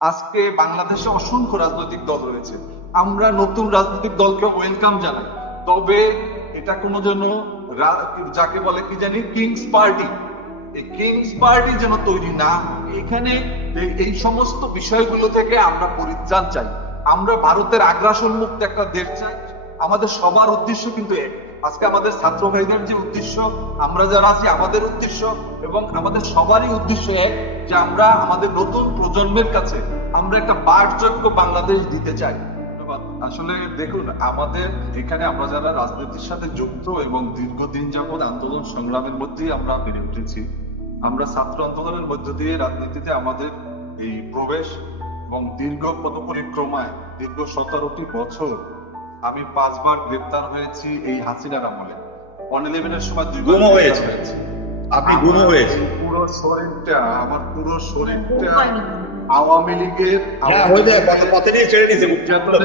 আজকে বাংলাদেশে অসংখ্য রাজনৈতিক দল রয়েছে। আমরা নতুন রাজনৈতিক দলকে ওয়েলকাম জানাই। তবে এটা কোনো রা- যাকে বলে কি জানি কিংস পার্টি এই কিংস পার্টি যেন তৈরি না। এখানে এই সমস্ত বিষয়গুলো থেকে আমরা পরিত্রাণ চাই। আমরা ভারতের আগ্রাসন মুক্ত একটা দেশ চাই। আমাদের সবার উদ্দেশ্য কিন্তু এক আজকে আমাদের ছাত্র ভাইদের যে উদ্দেশ্য, আমরা যারা আছি আমাদের উদ্দেশ্য এবং আমাদের সবারই উদ্দেশ্য এক যে আমরা আমাদের নতুন প্রজন্মের কাছে আমরা একটা পাঠযোগ্য বাংলাদেশ দিতে চাই। আসলে দেখুন, আমাদের এখানে আমরা যারা রাজনীতির সাথে যুক্ত এবং দীর্ঘদিন যাবৎ আন্দোলন সংগ্রামের মধ্যেই আমরা বেড়ে উঠেছি, আমরা ছাত্র আন্দোলনের মধ্য দিয়ে রাজনীতিতে আমাদের এই প্রবেশ এবং দীর্ঘ পদ পরিক্রমায় দীর্ঘ সতেরোটি বছর আমি পাঁচবার গ্রেপ্তার হয়েছি এই হাসিনার আমলে। ওয়ান ইলেভেনের সময় গ্রেপ্তার হয়েছে। আপনি গুম হয়েছে পুরো শরীরটা আমার পুরো শরীরটা আওয়ামী লীগের হ্যাঁ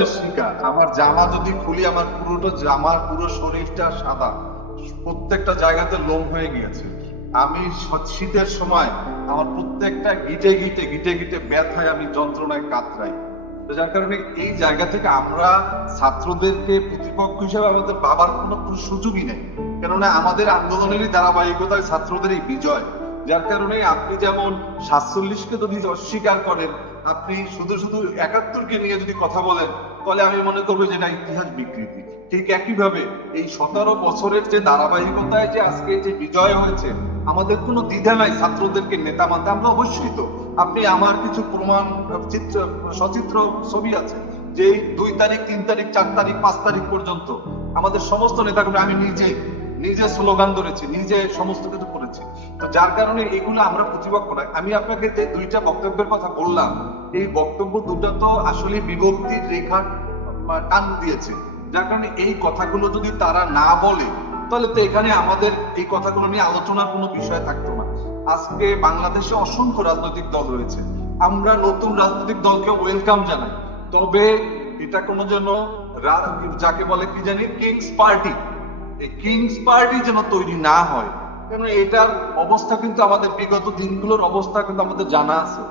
শিকার। আমার জামা যদি খুলি আমার পুরোটা জামার পুরো শরীরটা সাদা। প্রত্যেকটা জায়গাতে লোম হয়ে গিয়েছে। আমি শীতের সময় আমার প্রত্যেকটা গিটে গিটে গিটে গিটে ব্যথায় আমি যন্ত্রণায় কাতরাই। তো যার কারণে এই জায়গা থেকে আমরা ছাত্রদেরকে প্রতিপক্ষ হিসেবে আমাদের বাবার কোনো সুযোগই নেই। কেননা আমাদের আন্দোলনেরই ধারাবাহিকতায় ছাত্রদের এই বিজয়। যার কারণে আপনি যেমন সাতচল্লিশকে যদি অস্বীকার করেন, আপনি শুধু শুধু একাত্তরকে নিয়ে যদি কথা বলেন, তাহলে আমি মনে করব যে এটা ইতিহাস বিকৃতি। ঠিক একইভাবে এই সতেরো বছরের যে ধারাবাহিকতায় যে আজকে যে বিজয় হয়েছে আমাদের কোনো দ্বিধা নাই, ছাত্রদেরকে নেতা মানতে। আমরা অবশ্যই তো, আপনি আমার কিছু প্রমাণ, চিত্র, সচিত্র ছবি আছে, যে দুই তারিখ, তিন তারিখ, চার তারিখ, পাঁচ তারিখ পর্যন্ত আমাদের সমস্ত নেতাগুলো আমি নিজে নিজে স্লোগান ধরেছি, নিজে সমস্ত কিছু করেছি। তো যার কারণে এগুলো আমরা প্রতিপক্ষ নয় আমি আপনাকে যে দুইটা বক্তব্যের কথা বললাম, এই বক্তব্য দুটো তো আসলে বিভক্তির রেখা টান দিয়েছে। যার কারণে এই কথাগুলো যদি তারা না বলে তাহলে তো এখানে আমাদের এই কথাগুলো নিয়ে আলোচনার কোনো বিষয় থাকতো না। আজকে বাংলাদেশে অসংখ্য রাজনৈতিক দল রয়েছে। আমরা নতুন রাজনৈতিক দলকে ওয়েলকাম জানাই। তবে এটা কোনো যেন যাকে বলে কি জানি কিংস পার্টি এই কিংস পার্টি যেন তৈরি না হয়। কেন এটার অবস্থা কিন্তু আমাদের বিগত দিনগুলোর অবস্থা কিন্তু আমাদের জানা আছে।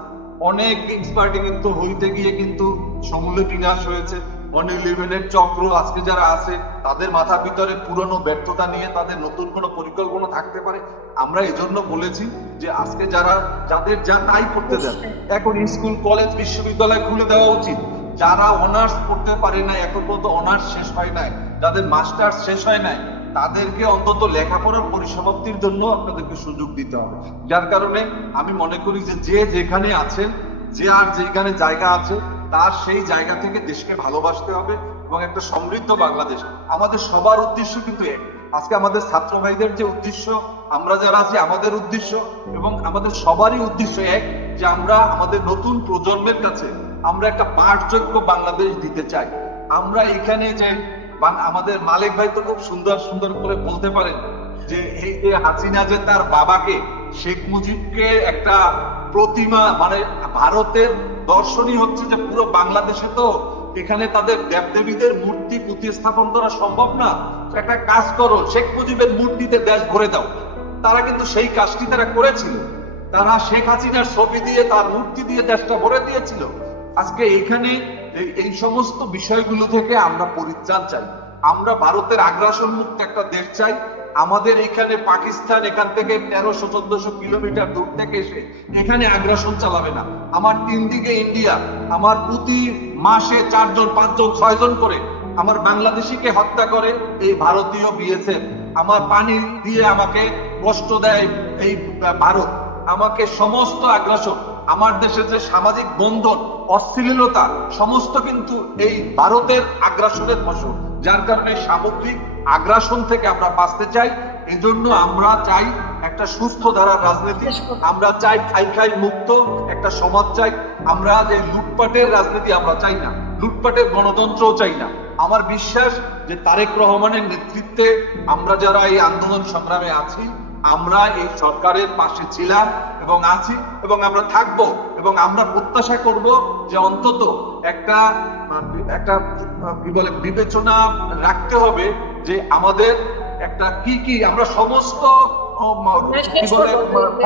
অনেক কিংস পার্টি কিন্তু হইতে গিয়ে কিন্তু সমূলে বিনাশ হয়েছে। ওয়ান ইলেভেনের চক্র আজকে যারা আছে তাদের মাথার ভিতরে পুরনো ব্যর্থতা নিয়ে তাদের নতুন কোনো পরিকল্পনা থাকতে পারে। আমরা এজন্য বলেছি যে আজকে যারা যাদের যা তাই করতে দেন এখন স্কুল কলেজ বিশ্ববিদ্যালয় খুলে দেওয়া উচিত। যারা অনার্স পড়তে পারে না এখন পর্যন্ত অনার্স শেষ হয় নাই যাদের মাস্টার্স শেষ হয় নাই তাদেরকে অন্তত লেখাপড়ার পরিসমাপ্তির জন্য আপনাদেরকে সুযোগ দিতে হবে। যার কারণে আমি মনে করি যে যে যেখানে আছেন যে আর যেখানে জায়গা আছে তার সেই জায়গা থেকে দেশকে ভালোবাসতে হবে এবং একটা সমৃদ্ধ বাংলাদেশ। আমাদের সবার উদ্দেশ্য কিন্তু এক আজকে আমাদের ছাত্র ভাইদের যে উদ্দেশ্য, আমরা যারা আছি, আমাদের উদ্দেশ্য এবং আমাদের সবারই উদ্দেশ্য এক যে আমরা আমাদের নতুন প্রজন্মের কাছে আমরা একটা পাঠযোগ্য বাংলাদেশ দিতে চাই। আমরা এখানে যে আমাদের মালিক ভাই তো খুব সুন্দর সুন্দর করে বলতে পারেন যে, এই যে হাসিনা যে তার বাবাকে শেখ মুজিবকে একটা প্রতিমা মানে ভারতের দর্শনই হচ্ছে যে পুরো বাংলাদেশে তো এখানে তাদের দেবদেবীদের মূর্তি প্রতিস্থাপন করা সম্ভব না। একটা কাজ করো, শেখ মুজিবের মূর্তিতে দেশ ভরে দাও। তারা কিন্তু সেই কাজটি তারা করেছিল। তারা শেখ হাসিনার ছবি দিয়ে, তার মূর্তি দিয়ে দেশটা ভরে দিয়েছিল। আজকে এখানে এই- সমস্ত বিষয়গুলো থেকে আমরা পরিত্রাণ চাই। আমরা ভারতের আগ্রাসন মুক্ত একটা দেশ চাই। আমাদের এখানে পাকিস্তান এখান থেকে তেরোশো চোদ্দশো কিলোমিটার দূর থেকে এসে এখানে আগ্রাসন চালাবে না। আমার তিন দিকে ইন্ডিয়া, আমার প্রতি মাসে চারজন, পাঁচজন, ছয়জন করে আমার বাংলাদেশিকে হত্যা করে এই ভারতীয় বিএসএফ আমার পানি দিয়ে আমাকে কষ্ট দেয় এই ভারত। আমাকে সমস্ত আগ্রাসন, আমার দেশে যে সামাজিক বন্ধন, অশ্লীলতা, সমস্ত কিন্তু এই ভারতের আগ্রাসনের ফসল। যার কারণে সামগ্রিক আগ্রাসন থেকে আমরা বাঁচতে চাই এই জন্য আমরা চাই একটা সুস্থ ধারার রাজনীতি। আমরা চাই খাই খাই মুক্ত একটা সমাজ চাই। আমরা যে লুটপাটের রাজনীতি আমরা চাই না, লুটপাটের গণতন্ত্রও চাই না। আমার বিশ্বাস যে তারেক রহমানের নেতৃত্বে আমরা যারা এই আন্দোলন সংগ্রামে আছি, আমরা এই সরকারের পাশে ছিলাম এবং আছি এবং আমরা থাকব এবং আমরা প্রত্যাশা করব যে অন্তত একটা একটা, কি বলে, বিবেচনা রাখতে হবে যে আমাদের একটা কি কি আমরা সমস্ত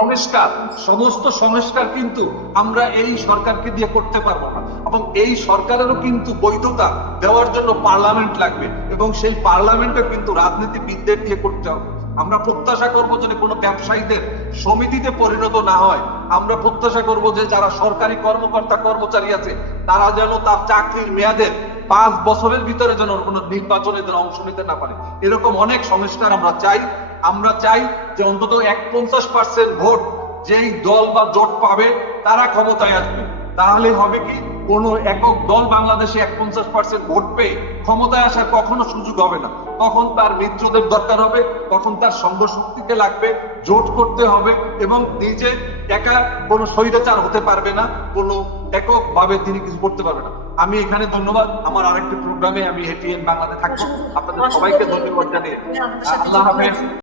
সংস্কার সমস্ত সংস্কার কিন্তু আমরা এই সরকারকে দিয়ে করতে পারব না। এবং এই সরকারেরও কিন্তু বৈধতা দেওয়ার জন্য পার্লামেন্ট লাগবে এবং সেই পার্লামেন্টও কিন্তু রাজনীতিবিদদের দিয়ে করতে হবে। আমরা প্রত্যাশা করব যেন কোনো ব্যবসায়ীদের সমিতিতে পরিণত না হয় আমরা প্রত্যাশা করব যে যারা সরকারি কর্মকর্তা কর্মচারী আছে তারা যেন তার চাকরির মেয়াদের পাঁচ বছরের ভিতরে যেন কোনো নির্বাচনে যেন অংশ নিতে না পারে। এরকম অনেক সংস্কার আমরা চাই। আমরা চাই যে অন্তত এক পঞ্চাশ পার্সেন্ট ভোট যেই দল বা জোট পাবে, তারা ক্ষমতায় আসবে। তাহলে হবে কি, কোন একক দল বাংলাদেশে এক পঞ্চাশ পার্সেন্ট ভোট পেয়ে ক্ষমতায় আসার কখনো সুযোগ হবে না। তখন তার মিত্রদের দরকার হবে, তখন তার সঙ্গ শক্তিতে লাগবে, জোট করতে হবে এবং নিজে একা কোনো স্বৈরাচার হতে পারবে না, কোনো এককভাবে তিনি কিছু করতে পারবে না। আমি এখানে ধন্যবাদ। আমার আরেকটি প্রোগ্রামে আমি এটিএন বাংলাতে থাকব। আপনাদের সবাইকে ধন্যবাদ জানিয়ে। আল্লাহ হাফেজ।